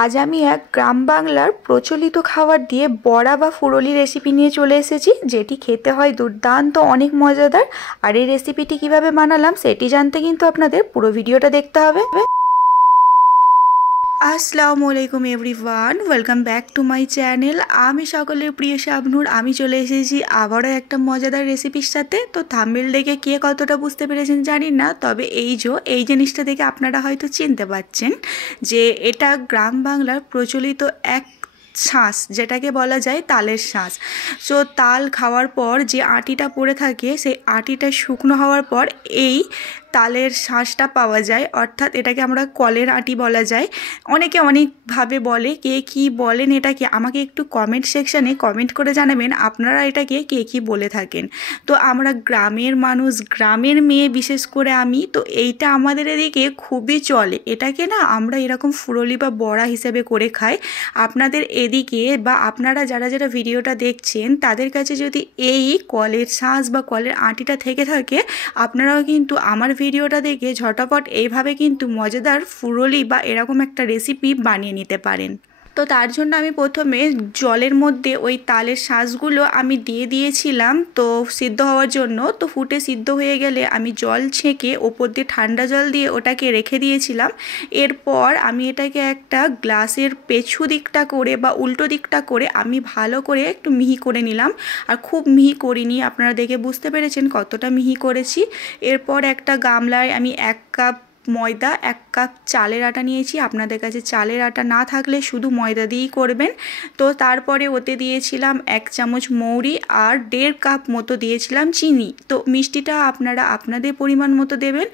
আজ আমি এক গ্রাম বাংলার প্রচলিত খাবার দিয়ে বড়া বা ফুরোলি রেসিপি নিয়ে চলে এসেছি, যেটি খেতে হয় দুর্দান্ত অনেক মজাদার। আর এই রেসিপিটি কিভাবে বানালাম সেটি জানতে কিন্তু আপনাদের পুরো ভিডিওটা দেখতে হবে। আসসালামু আলাইকুম everyone, welcome back to my channel. আমি সকলের প্রিয় শাবনূর। আমি চলে এসেছি আবারও একটা মজাদার রেসিপির সাথে। তো থাম্বনেল দেখে কে কতটা বুঝতে পেরেছেন জানি না, তবে এই জিনিসটা দেখে আপনারা হয়তো চিনতে পারছেন যে এটা গ্রাম বাংলার প্রচলিত এক শাঁস, যেটাকে বলা যায় তালের শাঁস। সো তাল খাওয়ার পর যে আটিটা পড়ে থাকে, সেই আটিটা শুকনো হওয়ার পর এই তালের শাঁসটা পাওয়া যায়, অর্থাৎ এটাকে আমরা কলের আটি বলা যায়। অনেকে অনেকভাবে বলে, কে কী বলেন এটাকে আমাকে একটু কমেন্ট সেকশানে কমেন্ট করে জানাবেন আপনারা এটাকে কে কী বলে থাকেন। তো আমরা গ্রামের মানুষ, গ্রামের মেয়ে, বিশেষ করে আমি, তো এইটা আমাদের এদিকে খুবই চলে। এটাকে না আমরা এরকম ফুরোলি বা বড়া হিসেবে করে খাই। আপনাদের এদিকে বা আপনারা যারা যারা ভিডিওটা দেখছেন তাদের কাছে যদি এই কলের শাঁস বা কলের আটিটা থেকে থাকে, আপনারাও কিন্তু আমার ভিডিওটা দেখে ঝটাপট এইভাবে কিন্তু মজাদার ফুরোলি বা এরকম একটা রেসিপি বানিয়ে নিতে পারেন। তো তার জন্য আমি প্রথমে জলের মধ্যে ওই তালের শাঁসগুলো আমি দিয়ে দিয়েছিলাম তো সিদ্ধ হওয়ার জন্য। তো ফুটে সিদ্ধ হয়ে গেলে আমি জল ছেঁকে ওপর দিয়ে ঠান্ডা জল দিয়ে ওটাকে রেখে দিয়েছিলাম। এরপর আমি এটাকে একটা গ্লাসের পেছু দিকটা করে বা উল্টো দিকটা করে আমি ভালো করে একটু মিহি করে নিলাম। আর খুব মিহি করিনি, আপনারা দেখে বুঝতে পেরেছেন কতটা মিহি করেছি। এরপর একটা গামলায় আমি 1 কাপ ময়দা, 1 কাপ চালের আটা নিয়েছি। আপনাদের কাছে চালের আটা না থাকলে শুধু ময়দা দিয়েই করবেন। তো তারপরে ওতে দিয়েছিলাম 1 চামচ মৌরি আর 1.5 কাপ মতো দিয়েছিলাম চিনি। তো মিষ্টিটা আপনারা আপনাদের পরিমাণ মতো দেবেন।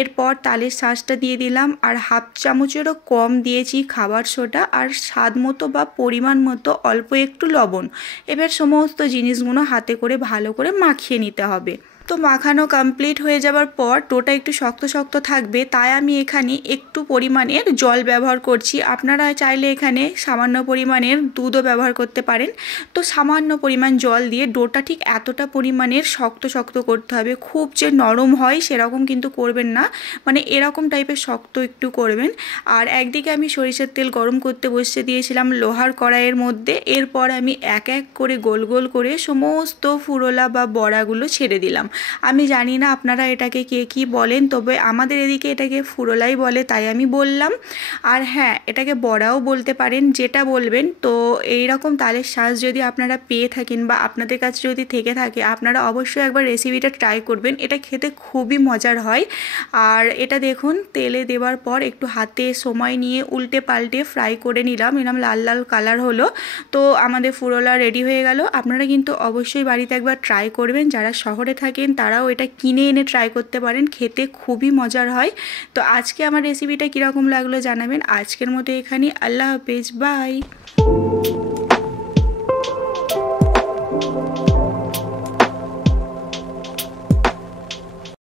এরপর তালের শাঁসটা দিয়ে দিলাম আর 1/2 চামচেরও কম দিয়েছি খাবার সোডা আর স্বাদ মতো বা পরিমাণ মতো অল্প একটু লবণ। এবার সমস্ত জিনিসগুলো হাতে করে ভালো করে মাখিয়ে নিতে হবে। তো মাখানো কমপ্লিট হয়ে যাবার পর ডোটা একটু শক্ত শক্ত থাকবে, তাই আমি এখানে একটু পরিমাণের জল ব্যবহার করছি। আপনারা চাইলে এখানে সামান্য পরিমাণের দুধও ব্যবহার করতে পারেন। তো সামান্য পরিমাণ জল দিয়ে ডোটা ঠিক এতটা পরিমাণের শক্ত শক্ত করতে হবে। খুব যে নরম হয় সেরকম কিন্তু করবেন না, মানে এরকম টাইপের শক্ত একটু করবেন। আর একদিকে আমি সরিষার তেল গরম করতে বসিয়ে দিয়েছিলাম লোহার কড়াইয়ের মধ্যে। এরপর আমি এক এক করে গোল গোল করে সমস্ত ফুরোলা বা বড়াগুলো ছেড়ে দিলাম। আমি জানি না আপনারা এটাকে কে কী বলেন, তবে আমাদের এদিকে এটাকে ফুরোলাই বলে, তাই আমি বললাম। আর হ্যাঁ, এটাকে বড়াও বলতে পারেন, যেটা বলবেন। তো এই রকম তালের শাঁস যদি আপনারা পেয়ে থাকেন বা আপনাদের কাছে যদি থেকে থাকে, আপনারা অবশ্যই একবার রেসিপিটা ট্রাই করবেন। এটা খেতে খুবই মজার হয়। আর এটা দেখুন তেলে দেওয়ার পর একটু হাতে সময় নিয়ে উল্টে পাল্টে ফ্রাই করে নিলাম, এরকম লাল লাল কালার হলো। তো আমাদের ফুরোলা রেডি হয়ে গেল। আপনারা কিন্তু অবশ্যই বাড়িতে একবার ট্রাই করবেন। যারা শহরে থাকেন তারাও এটা কিনে এনে ট্রাই করতে পারেন, খেতে খুবই মজার হয়। তো আজকে আমার রেসিপিটা কীরকম লাগলো জানাবেন। আজকের মতো এখানেই, আল্লাহ হাফেজ, বাই।